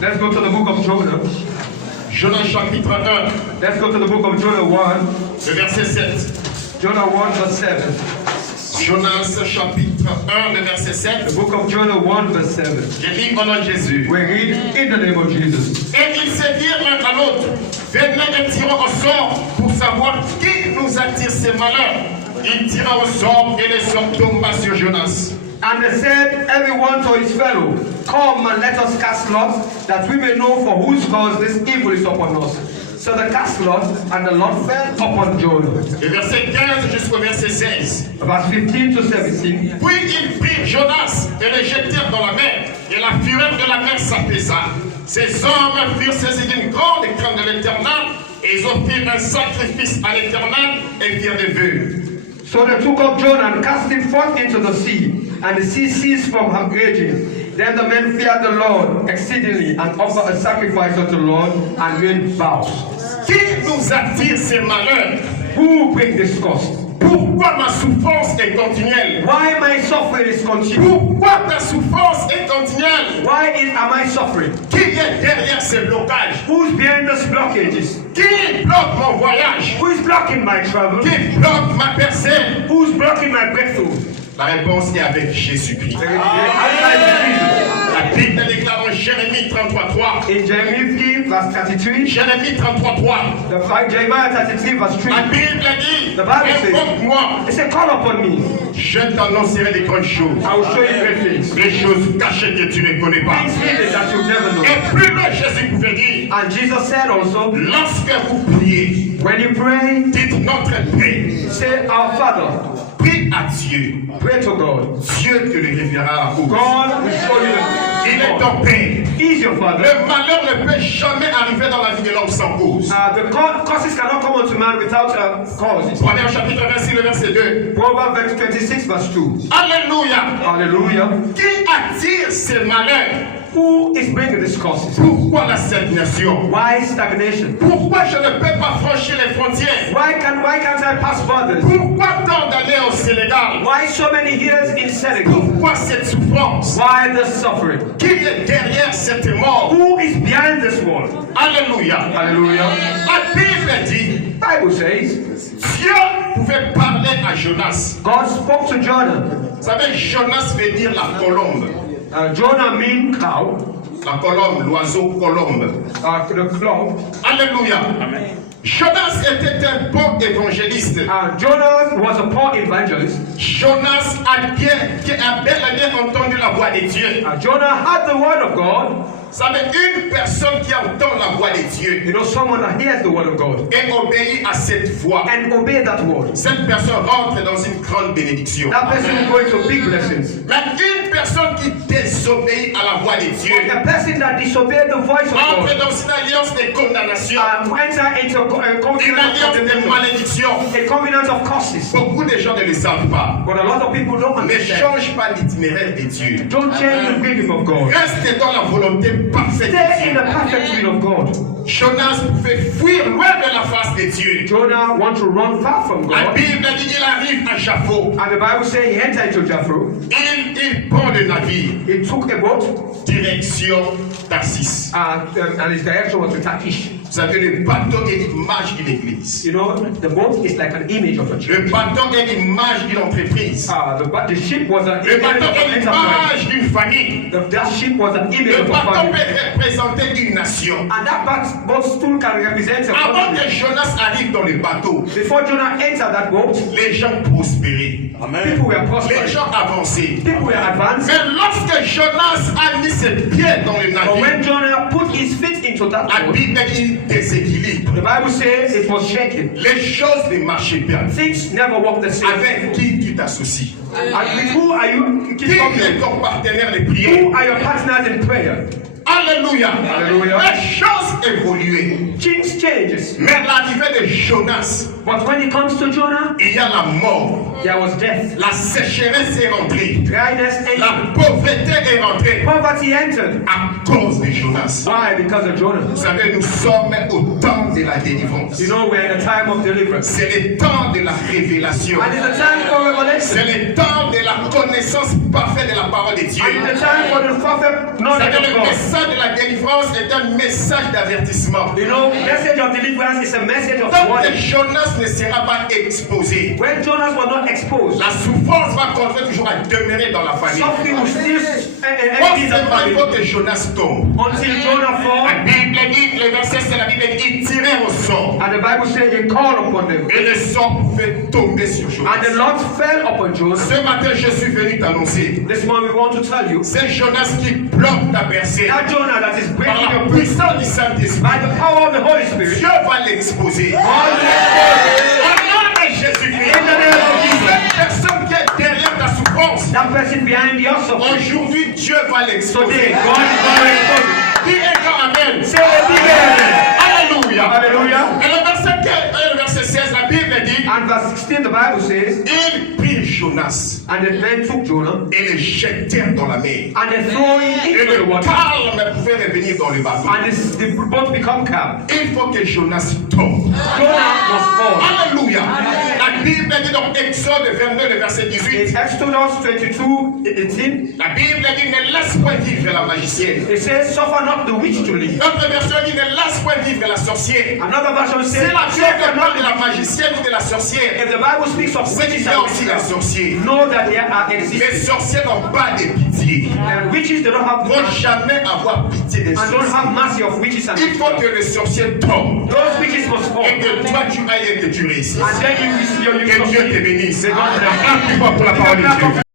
Let's go to the book of Jonah. Jonas chapitre 1, Let's go to the book of Jonah 1. le verset 7. Jonah 1 verse 7. Jonas chapitre 1, le verset 7. The book of Jonah 1 verse 7. Je lis au nom de Jésus. We read in the name of Jesus. Et ils se dirent l'un à l'autre, venez et tirons au sort pour savoir qui nous attire ces malheurs. Ils tirent au sort et le sort tomba sur Jonas. And they said, everyone to his fellow, come and let us cast lots, that we may know for whose cause this evil is upon us. So they cast lots, and the lot fell upon Jonah. Le verset 15 jusqu'au verset 16. Verse 15 to 17. Puis ils prirent Jonas et le jetèrent dans la mer, et la fureur de la mer s'apaisa. Ces hommes furent saisis d'une grande crainte de l'Éternel, et ils offrirent un sacrifice à l'Éternel et firent des vœux. So they took up Jonah and cast him forth into the sea, and the sea ceased from her raging. Then the men feared the Lord exceedingly, and offered a sacrifice unto the Lord, and made vows. Qui nous attire ces malheurs? Who bring this cost? Pourquoi ma souffrance est continuelle? Why my suffering is continued? Pourquoi ta souffrance est continuelle? Am I suffering? Qui est derrière ces blocages? Who's behind these blockages? Qui bloque mon voyage? Who is blocking my travel? Qui bloque ma personne? Who's blocking my breakthrough? La réponse est avec Jésus-Christ. La Bible déclare en Jérémie 33:3. In Jeremiah 3, verse 33. Jérémie 33:3. Jeremiah 33, verse 3. La Bible dit, The Bible says, invoque-moi, it said, call upon me. je t'annoncerai des grandes choses. I will show you great things. Des choses cachées que tu ne connais pas. Things hidden that you never know. Et plus loin, Jésus pouvait dire, And Jesus said also, lorsque vous priez, when you pray, dites notre Père. say, our Father. Prie à Dieu. Pray to God. Dieu te le révélera à vous. God will show you Il est the ton Père. He's your Father. Le malheur ne peut jamais arriver dans la vie de l'homme sans cause. The causes cannot come unto man without a cause. Proverbe chapitre 26, le verset 2. Proverbs 26, verse 2. Alléluia. Hallelujah. Qui attire ces malheurs? Who is bringing these causes? Pourquoi la stagnation? Why stagnation? Pourquoi je ne peux pas franchir les frontières? Why can't I pass borders? Pourquoi tant d'années au Sénégal? Why so many years in Senegal? Pourquoi cette souffrance? Why the suffering? Qui est derrière cette mort? Who is behind this world? Alléluia. Hallelujah. La Bible dit, Bible says, Dieu pouvait parler à Jonas. God spoke to Jonah. Vous savez, Jonas veut dire la colombe. Jonah means cow. La colombe, l'oiseau colombe. The cloud. Alléluia. Amen. Jonas était un bon évangéliste. Jonah was a poor evangelist. Jonas a bel et bien entendu la voix de Dieu. Jonah had the word of God. Ça veut dire une personne qui entend la voix de Dieu. You know, someone that hears the word of God. Et obéit à cette voix. And obey that word. Cette personne rentre dans une grande bénédiction. That person will go into big blessings. Mais une personne qui désobéit à la voix de Dieu. A person that disobeyed the voice of entre God. dans une alliance de condamnation. Enter into a covenant Une alliance de malédiction. A covenant of curses. Beaucoup de gens ne le savent pas. But a lot of people don't Ne understand. change pas l'itinéraire de Dieu. Don't change the rhythm of God. Reste dans la volonté parfaite de Stay in Dieu. the perfect will of God. Jonas pouvait fuir loin de la face de Dieu. Jonah wants to run far from La God. Bible dit qu'il arrive à Jaffo. And the Bible says he entered into Jaffa. Il prend le navire. He took a boat. Direction Tarsis. And his direction was to Tarshish. Vous savez, le bateau est l'image d'une église. You know, the boat is like an image of a church. Le bateau est l'image d'une entreprise. The ship was an Le image bateau of est an enterprise. l'image d'une famille. That ship was an image Le of a bateau family. peut représenter une nation. And that boat still can represent a Avant country. que Jonas arrive dans le bateau, Before Jonah entered that boat, les gens prospéraient. people were Les prosperous. gens avançaient. People were advanced. Mais lorsque Jonas a mis ses pieds dans le But when navire, Jonah put his feet into that la boat, Bible dit déséquilibre. the Bible says it was shaking. Les choses ne marchaient pas. Things never work the same. Avec qui tu t'associes? And with who are you? Qui est ton partenaire de prière? Who are your partners in prayer? Alléluia. Alléluia. Les choses évoluaient. Things changes. Mais l'arrivée de Jonas, But when it comes to Jonah, il y a la mort. there was death. La sécheresse est rentrée. Dryness La entered. pauvreté est rentrée Poverty entered. à cause de Jonas. Why? Because of Jonah. Vous savez, nous sommes au temps de la délivrance. You know, we're in a time of deliverance. C'est le temps de la révélation. And it's a time for C'est revelation. le temps de la connaissance parfaite de la parole de Dieu. And it's a time for the perfect knowledge C'est-à-dire of le God. message de la délivrance est un message d'avertissement. You know, message of deliverance is a message of Tant que warning. Jonas ne sera pas exposé, When Jonas was not exposed, la souffrance va continuer toujours à demeurer dans la famille. suffering will still Moi, empty the c'est pas il family faut que Jonas tombe. until Jonah La fall. Bible dit, le verset c'est la Bible dit, ils tirèrent au sort. And the Bible says he called upon them. Et le sort pouvait tomber sur Jonas. And the Lord fell upon Jonah. Ce matin, je suis venu t'annoncer. This morning we want to tell you C'est Jonas qui bloque ta percée. that Jonah that is Par breaking la your prison puissance du Saint-Esprit, by the power of the Holy Spirit. Dieu va l'exposer. God will Au nom de Jésus-Christ, In the name of Jesus. cette personne qui est derrière ta souffrance, that person behind your suffering. aujourd'hui, Dieu va Today, l'exposer. God is going to expose it. Dis un grand amen. Say a big amen. Alléluia. Hallelujah. Et le verset 16, la Bible dit, And verse 16, the Bible says, ils prirent Jonas and the men took Jonah et le jetèrent dans la mer. and they threw him Et into the le water. calme pouvait revenir dans le bateau. And the boat become calm. Il faut que Jonas tombe. Jonah was fall. Alléluia. La Bible dit dans Exode 22, le verset 18. In Exodus 22:18, La Bible dit ne laisse point vivre la magicienne. it says, suffer not the witch to live. Notre version dit ne laisse point vivre la sorcière. Another version C'est says, la Bible suffer parle de not la the magicienne ou de la sorcière. If the Bible speaks of C'est witches qu'il y a aussi and la witches, sorcière. know that there are Les existing. sorciers n'ont pas de pitié. And witches, they don't have Ils ne vont jamais avoir pitié des and don't sorciers. have mercy of witches and Il faut que le sorcier tombe. those witches must fall. Et que toi tu ailles et que tu réussisses. And then you Que Dieu te bénisse. God bless. Un plus fort pour la parole de Dieu.